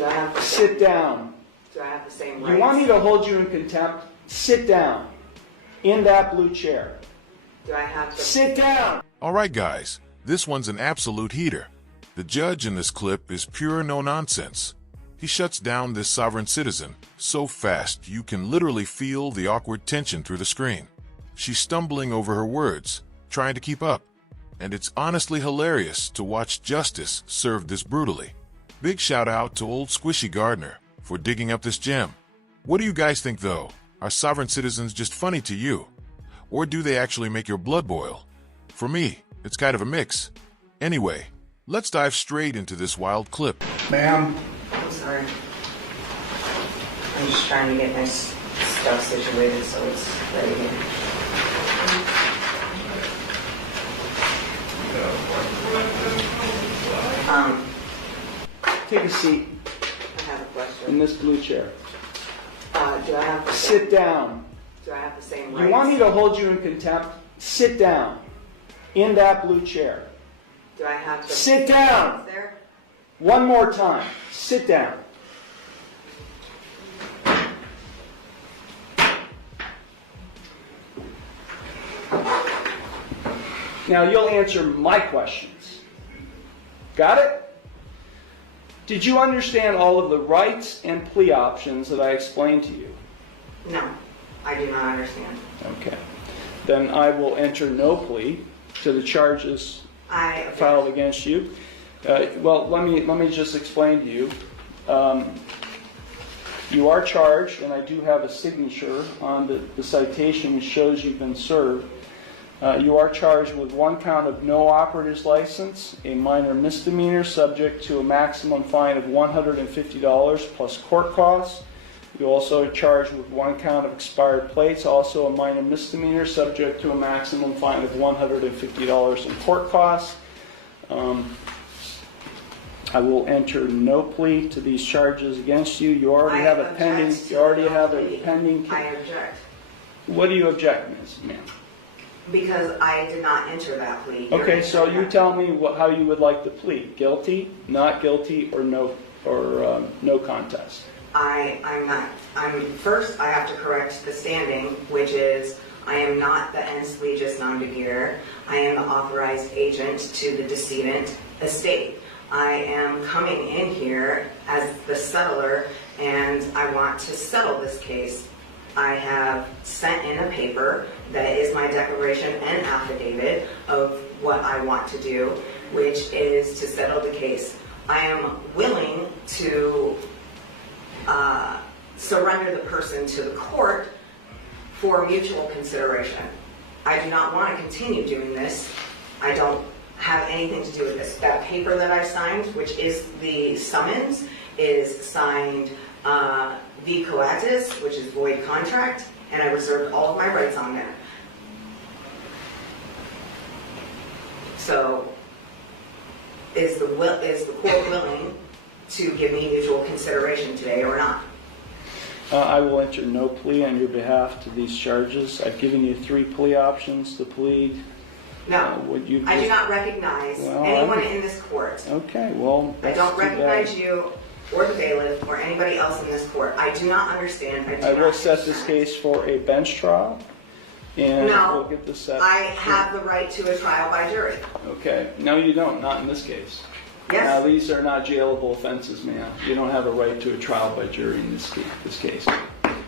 Do I have to Sit down. Do I have the same rights? You want me to hold you in contempt? Sit down. In that blue chair. Do I have to Sit down. All right, guys, this one's an absolute heater. The judge in this clip is pure no-nonsense. He shuts down this sovereign citizen so fast you can literally feel the awkward tension through the screen. She's stumbling over her words, trying to keep up. And it's honestly hilarious to watch justice served this brutally. Big shout out to old Squishy Gardner for digging up this gem. What do you guys think though? Are sovereign citizens just funny to you? Or do they actually make your blood boil? For me, it's kind of a mix. Anyway, let's dive straight into this wild clip. Ma'am. I'm sorry. I'm just trying to get my stuff situated so it's ready here. Take a seat I have a question. in this blue chair. Do I have to Sit down. Do I have the same rights? You want me to hold you in contempt? Sit down. In that blue chair. Do I have to Sit down. there? One more time. Sit down. Now you'll answer my questions. Got it? Did you understand all of the rights and plea options that I explained to you? No, I do not understand. Okay. Then I will enter no plea to the charges I object. filed against you. Well, let me just explain to you. You are charged, and I do have a signature on the citation which shows you've been served. You are charged with one count of no operator's license, a minor misdemeanor subject to a maximum fine of $150 plus court costs. You also are charged with one count of expired plates, also a minor misdemeanor subject to a maximum fine of $150 in court costs. I will enter no plea to these charges against you. You already have a pending. You already have a pending. I object. What do you object, Ms. Ma'am? Because I did not enter that plea. Okay, so you tell me how you would like to plead: guilty, not guilty, or no contest. I'm not. First, I have to correct the standing, which is I am not the ens legis non begeer. I am the authorized agent to the decedent estate. I am coming in here as the settler, and I want to settle this case. I have sent in a paper that is my declaration and affidavit of what I want to do, which is to settle the case. I am willing to surrender the person to the court for mutual consideration. I do not want to continue doing this. I don't have anything to do with this. That paper that I signed, which is the summons, is signed v coatis, which is void contract, and I reserved all of my rights on there. So, is the court willing to give me mutual consideration today or not? I will enter no plea on your behalf to these charges. I've given you 3 plea options to plead. No, I do not recognize anyone in this court. Okay, well, I don't recognize you or the bailiff or anybody else in this court. I do not understand. I will set this case for a bench trial, and we'll get this set. I have the right to a trial by jury. Okay, no you don't, not in this case. Yes. Now these are not jailable offenses, ma'am. You don't have a right to a trial by jury in this case.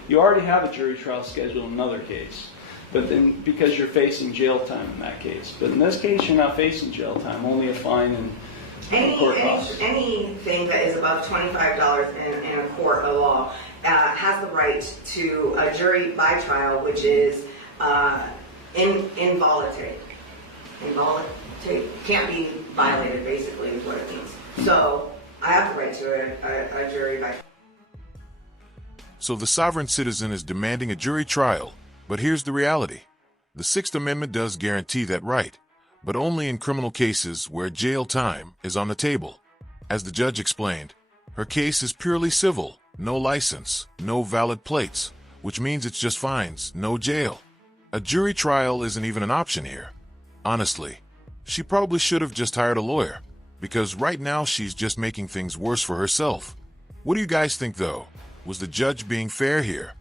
You already have a jury trial scheduled in another case, but then because you're facing jail time in that case. But in this case, you're not facing jail time, only a fine and court costs. Anything that is above $25 in a court of law has the right to a jury by trial, which is involuntary. Involuntary can't be violated, basically, is what it means. So I have the right to a jury by trial. So the sovereign citizen is demanding a jury trial, but here's the reality. The Sixth Amendment does guarantee that right, but only in criminal cases where jail time is on the table. As the judge explained, her case is purely civil, no license, no valid plates, which means it's just fines, no jail. A jury trial isn't even an option here. Honestly, she probably should have just hired a lawyer, because right now she's just making things worse for herself. What do you guys think, though? Was the judge being fair here?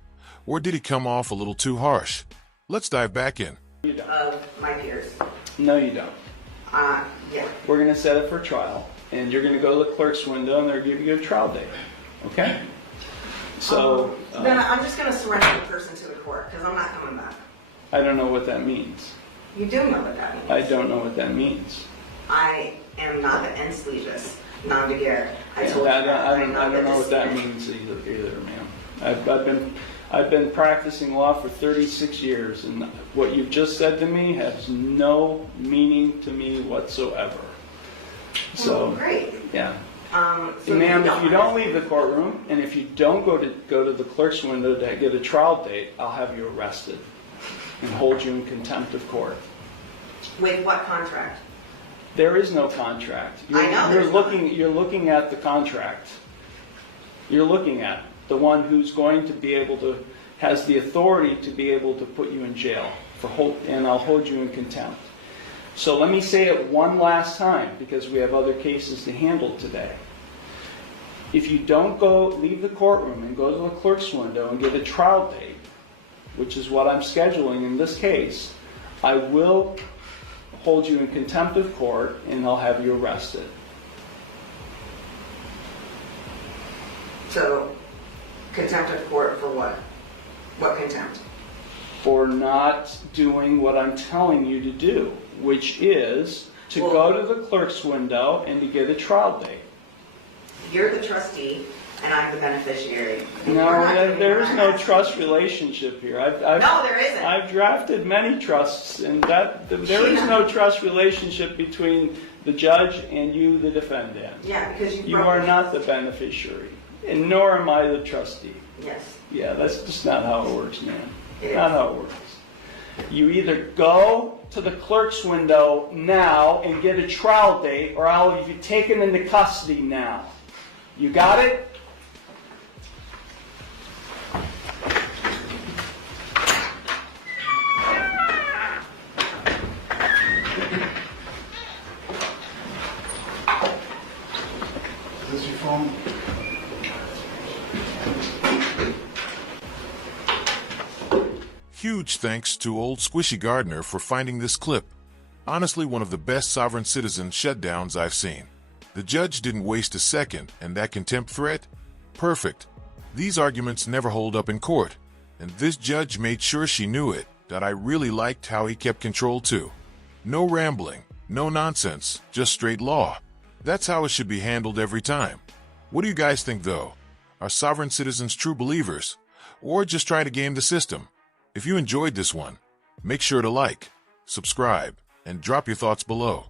Or did he come off a little too harsh? Let's dive back in. You don't. Of my peers. No, you don't. Yeah. We're going to set it for trial, and you're going to go to the clerk's window, and they'll give you a trial date. Okay? So, Then I'm just going to surrender the person to the court because I'm not coming back. I don't know what that means. You do know what that means. I don't know what that means. I am not the ens legis non de guerre. I told you I that. don't know what that means either, ma'am. I've been practicing law for 36 years, and what you've just said to me has no meaning to me whatsoever. So, Well, great. yeah. So Ma'am, if you don't leave the courtroom, and if you don't go to the clerk's window to get a trial date, I'll have you arrested and hold you in contempt of court. With what contract? There is no contract. I know You're looking at the contract. You're looking at the one who's going to be able to, has the authority to be able to put you in jail and I'll hold you in contempt. So let me say it one last time because we have other cases to handle today. If you don't leave the courtroom and go to the clerk's window and get a trial date, which is what I'm scheduling in this case, I will hold you in contempt of court and I'll have you arrested. So, contempt of court for what? What contempt? For not doing what I'm telling you to do, which is to go to the clerk's window and to get a trial date. You're the trustee and I'm the beneficiary. And No, you're not doing there what is I'm no asking trust you. relationship here. No, there isn't. I've drafted many trusts, and there is no trust relationship between the judge and you, the defendant. Yeah, because you You broke are it. not the beneficiary, and nor am I the trustee. Yes. Yeah, that's just not how it works, man. It Not is. how it works. You either go to the clerk's window now and get a trial date, or I'll have you taken into custody now. You got it? Is this your phone? Huge thanks to old Squishy Gardner for finding this clip. Honestly, one of the best sovereign citizen shutdowns I've seen. The judge didn't waste a second, and that contempt threat? Perfect. These arguments never hold up in court, and this judge made sure she knew it. That I really liked how he kept control too. No rambling, no nonsense, just straight law. That's how it should be handled every time. What do you guys think, though? Are sovereign citizens true believers, or just try to game the system? If you enjoyed this one, make sure to like, subscribe, and drop your thoughts below.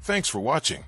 Thanks for watching.